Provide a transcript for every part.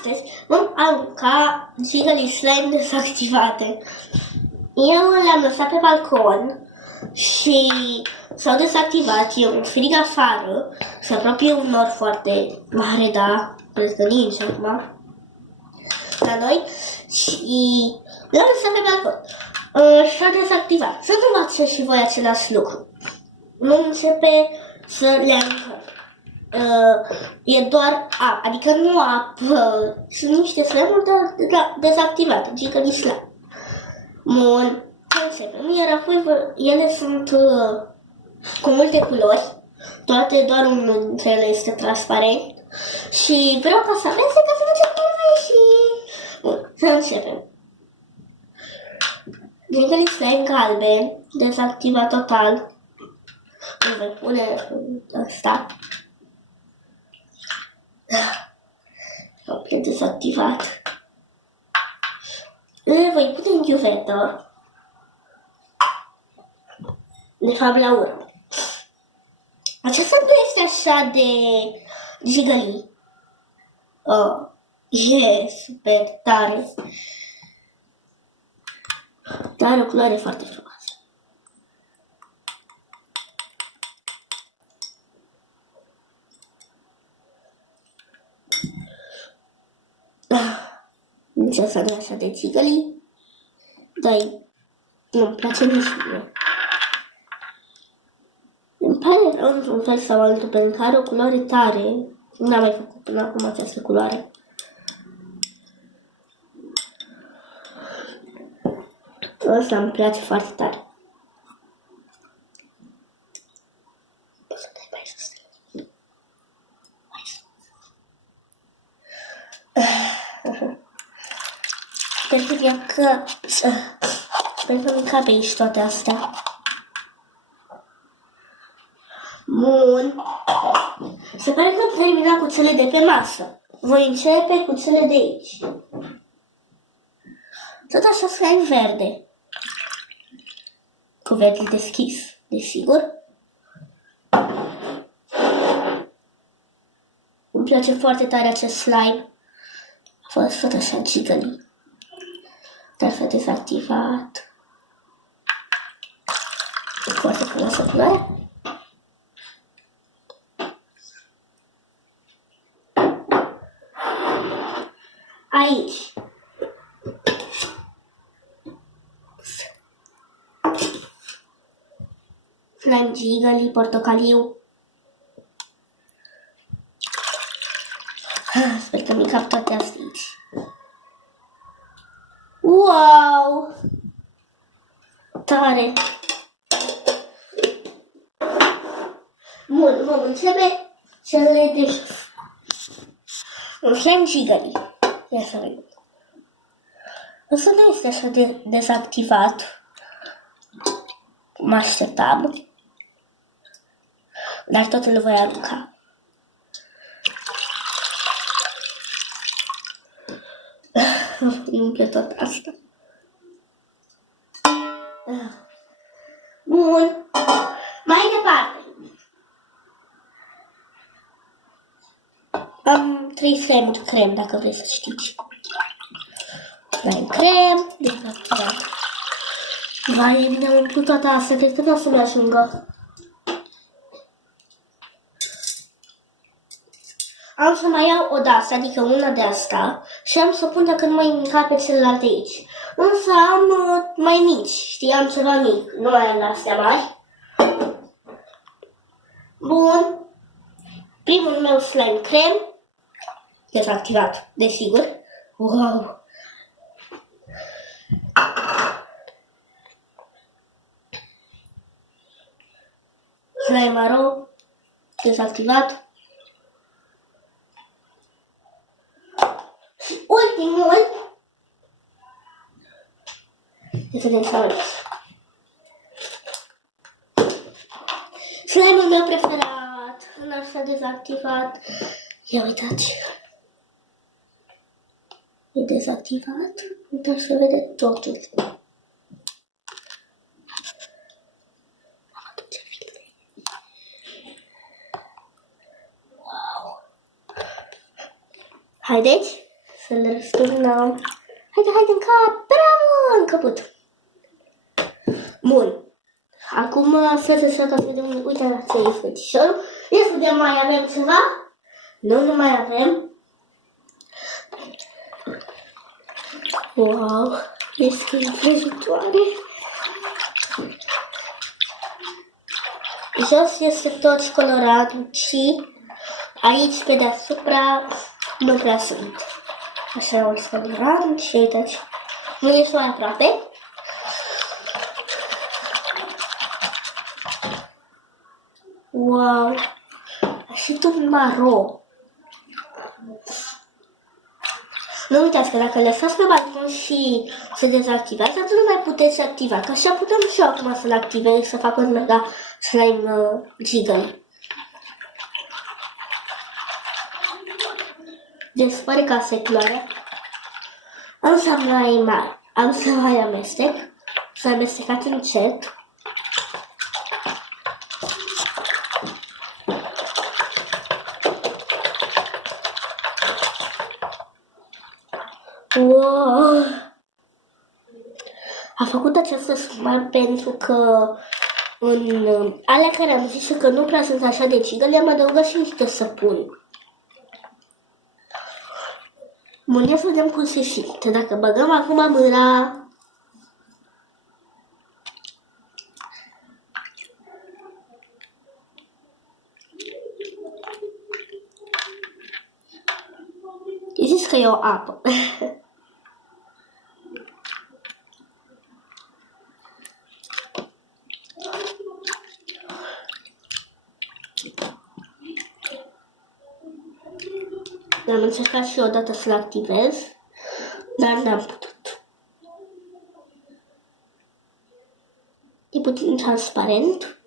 astăzi vom arunca Jiggly Slime dezactivate. Eu le-am lăsat pe balcon și s-au dezactivat, e un frig afară, se apropie un nor foarte mare, da, cred că ninge acum la noi și le-am lăsat pe balcon. Și-a dezactivat. Să nu faceți și voi același lucru. Nu începe să le aruncăm. E doar apă, adică nu apă, sunt niște slime-uri dezactivate, Jiggly Slime. Bun, începem, iar apoi ele sunt cu multe culori, toate, doar unul dintre ele este transparent și vreau ca să aveți ca să nu și... Bun, să începem. Jiggly Slime galben, dezactivat total. Îl voi pune ăsta. Complet dezactivat. Le voi pune în ghiuvetă. De fapt, la urmă. Aceasta nu este așa de Jiggly. Oh, e super tare. Dar are o culoare foarte frumoasă. Nici asta nu e așa de Jiggly, dar nu-mi place nici mie. Îmi pare rău într-un fel sau altul, pentru că are o culoare tare. N-am mai făcut până acum această culoare. Ăsta îmi place foarte tare. Poți să dai mai sus. Mai sus. Sper că nu cape aici toate astea. Bun. Se pare că am terminat cu cele de pe masă. Voi începe cu cele de aici. Tot așa slime verde. Cu verde deschis, desigur. Îmi place foarte tare acest slime. A fost tot așa Jiggly. Dar s-a dezactivat. Foarte frumoasă culoare. Aici. Slime Jiggly, portocaliu. Sper că mi cap toate astea aici. Wow! Tare! Bun, vom începe cele de sus. Un slime Jiggly. Ia să vedem. Ăsta nu este așa de dezactivat. Mă așteptam. Dar tot îl voi arunca. Îmi umple tot asta. Bun. Mai departe. Am 3 slime-uri crem, dacă vreți să știți. Slime crem, dezactivat. Vai, mi-am umplut toată asta, cred că nu o să-mi ajungă. Am să mai iau o de asta, adică una de asta, și am să pun dacă nu mai încape celelalte aici. Însă am mai mici, știi, am ceva mic, nu mai am astea mari. Bun. Primul meu slime crem, dezactivat, desigur. Wow! Slime maro, dezactivat. Și ultimul, să vedem sau aici. Slime-ul meu preferat, n-ar s-a dezactivat. Ia uitați. E dezactivat, dar se vede totul. Haideți Să-l răsturnăm. Haide în cap! Bravo! În caput! Bun. Acum să vedem, uite la ce e fetișorul. Ia să vedem, mai avem ceva? Nu mai avem. Wow, este înfrăjitoare. Jos este tot colorat și aici pe deasupra nu prea sunt. Așa o colorant și uitați, nu ești mai aproape. Wow, și tot maro. Nu uitați că dacă lăsați pe balcon și se dezactivează, atunci nu mai puteți activa. Că așa putem și eu acum să-l activez, să fac un mega slime jiggle. Deci pare că se culoare. Am să mai amestec. Să amestecați încet. Wow. A făcut această sumă pentru că în alea care am zis că nu prea sunt așa de cigă, le-am adăugat și niște săpun. Bun, ia să vedem cum se simte. Dacă băgăm acum mâna, zis că e o apă. Am încercat și odată să-l activez, dar n-am putut. E puțin transparent.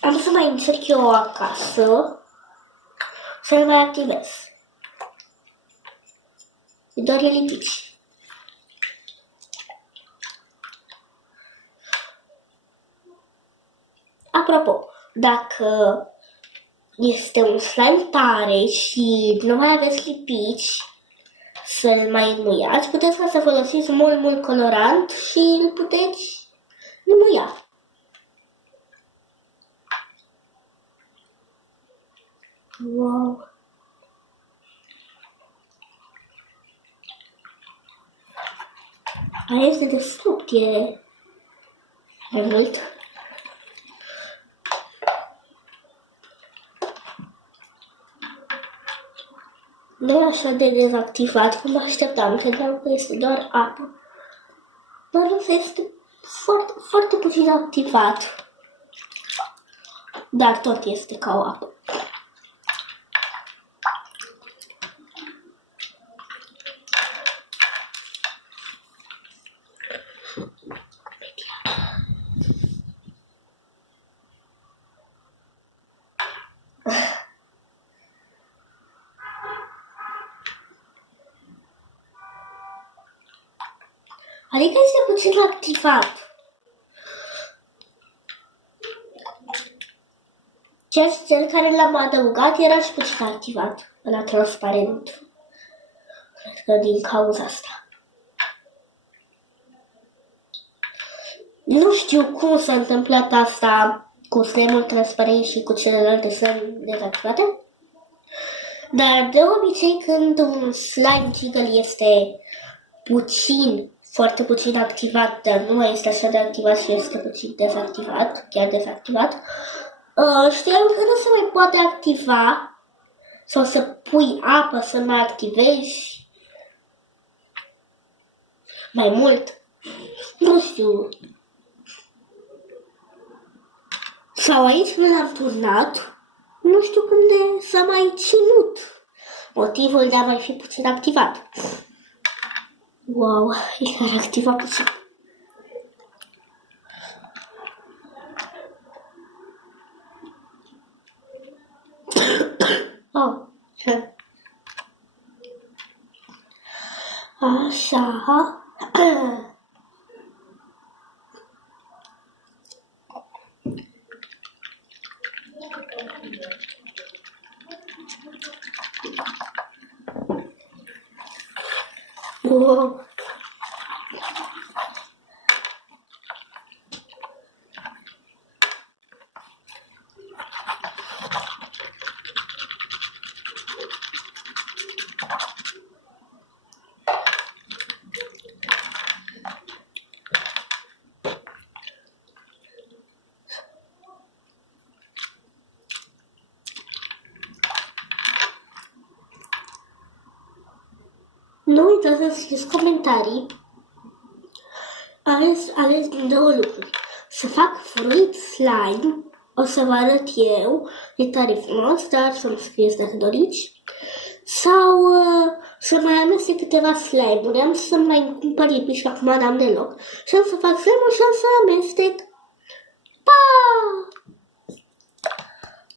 Am să mai încerc eu acasă să-l mai activez. Doar e lipici. Apropo, dacă este un slime tare și nu mai aveți lipici să-l mai înmuiați, puteți să folosiți mult colorant și îl puteți înmuia. Wow! Aia este destrucție. Mai mult. Nu e așa de dezactivat cum așteptam. Credeam că este doar apă. Dar însă este foarte puțin activat. Dar tot este ca o apă. Adică este puțin activat. Cel care l-am adăugat era și puțin activat. Ăla transparent. Cred că din cauza asta. Nu știu cum s-a întâmplat asta cu slime-ul transparent și cu celelalte slime dezactivate. Dar de obicei când un slime jiggle este foarte puțin activat, dar nu mai este așa de activat și este puțin dezactivat, chiar dezactivat, știam că nu se mai poate activa sau să pui apă să mai activezi mai mult. Nu știu. Sau aici când l-am turnat, nu știu când s-a mai ținut. Motivul de a mai fi puțin activat. Wow, e chiar activat puțin. Oh, ce? Așa. Wow. Nu uitați să scrieți comentarii. Ales din două lucruri. Să fac fruit slime, o să vă arăt eu, e tare frumos, dar să-mi scrieți dacă doriți. Sau să mai amestec câteva slime-uri, am să mai cumpăr lipici, acum n-am deloc. Și am să fac slime-uri și am să amestec.